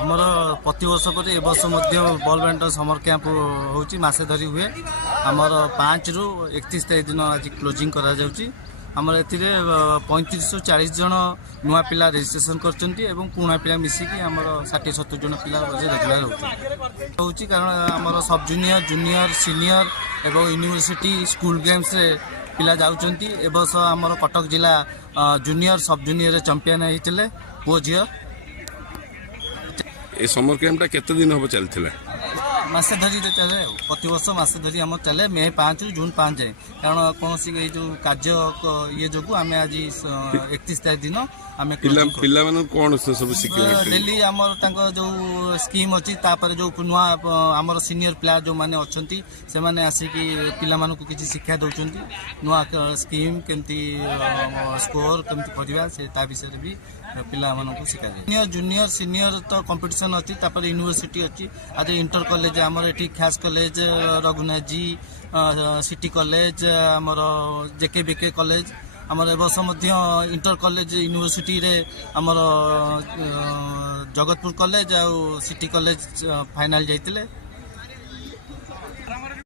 ଆମର ପ୍ରତିବର୍ଷ ପରେ ଏ ବର୍ଷ ମଧ୍ୟ ବଲ୍ ବ୍ୟାଡମିଣ୍ଟନ ସମର କ୍ୟାମ୍ପ ହେଉଛି, ମାସେ ଧରି ହୁଏ। ଆମର 5 ରୁ 31 ତାରିଖ ଦିନ ଆଜି କ୍ଲୋଜିଂ କରାଯାଉଛି। ଆମର ଏଥିରେ 35ରୁ 40 ଜଣ ନୂଆ ପିଲା ରେଜିଷ୍ଟ୍ରେସନ କରିଛନ୍ତି ଏବଂ ପୁରୁଣା ପିଲା ମିଶିକି ଆମର 60-70 ଜଣ ପିଲା ରେଗୁଲାର ହେଉଛି। କାରଣ ଆମର ସବ୍ ଜୁନିୟର, ଜୁନିୟର, ସିନିୟର ଏବଂ ୟୁନିଭର୍ସିଟି ସ୍କୁଲ ଗେମ୍ସରେ ପିଲା ଯାଉଛନ୍ତି। ଏ ବର୍ଷ ଆମର କଟକ ଜିଲ୍ଲା ଜୁନିୟର ସବ୍ ଜୁନିୟରରେ ଚମ୍ପିଆନ ହେଇଥିଲେ ପୁଅ ଝିଅ। ଏ ସମର କ୍ୟାମ୍ପଟା କେତେ ଦିନ ହେବ ଚାଲିଥିଲା? ମାସେ ଧରି ଚାଲେ ଆଉ ପ୍ରତିବର୍ଷ ମାସେ ଧରି ଆମର ଚାଲେ ମେ 5ରୁ ଜୁନ୍ 5 ଯାଏଁ। କାରଣ କୌଣସି ଏଇ ଯେଉଁ କାର୍ଯ୍ୟ ଇଏ ଯୋଗୁଁ ଆମେ ଆଜି 31 ତାରିଖ ଦିନ ଆମେ ପିଲାମାନଙ୍କୁ କ'ଣ ସବୁ ଶିଖିବେ? ଡେଲି ଆମର ତାଙ୍କ ଯେଉଁ ସ୍କିମ୍ ଅଛି, ତାପରେ ଯେଉଁ ନୂଆ ଆମର ସିନିୟର ପ୍ଲେୟାର ଯେଉଁମାନେ ଅଛନ୍ତି ସେମାନେ ଆସିକି ପିଲାମାନଙ୍କୁ କିଛି ଶିକ୍ଷା ଦେଉଛନ୍ତି। ନୂଆ ସ୍କିମ୍ କେମିତି ସ୍କୋର କେମିତି କରିବା ସେ ତା ବିଷୟରେ ବି ପିଲାମାନଙ୍କୁ ଶିଖାଯାଏ। ଜୁନିୟର ସିନିୟର ତ କମ୍ପିଟିସନ୍ ଅଛି, ତାପରେ ୟୁନିଭର୍ସିଟି ଅଛି, ଆଜି ଇଣ୍ଟର କଲେଜ ଆମର ଏଠି ଖ୍ୟାସ୍ କଲେଜ, ରଘୁନାଥଜୀ, ସିଟି କଲେଜ, ଆମର JKBK କଲେଜ। ଆମର ଏ ବର୍ଷ ମଧ୍ୟ ଇଣ୍ଟର କଲେଜ ୟୁନିଭର୍ସିଟିରେ ଆମର ଜଗତପୁର କଲେଜ ଆଉ ସିଟି କଲେଜ ଫାଇନାଲ ଯାଇଥିଲେ।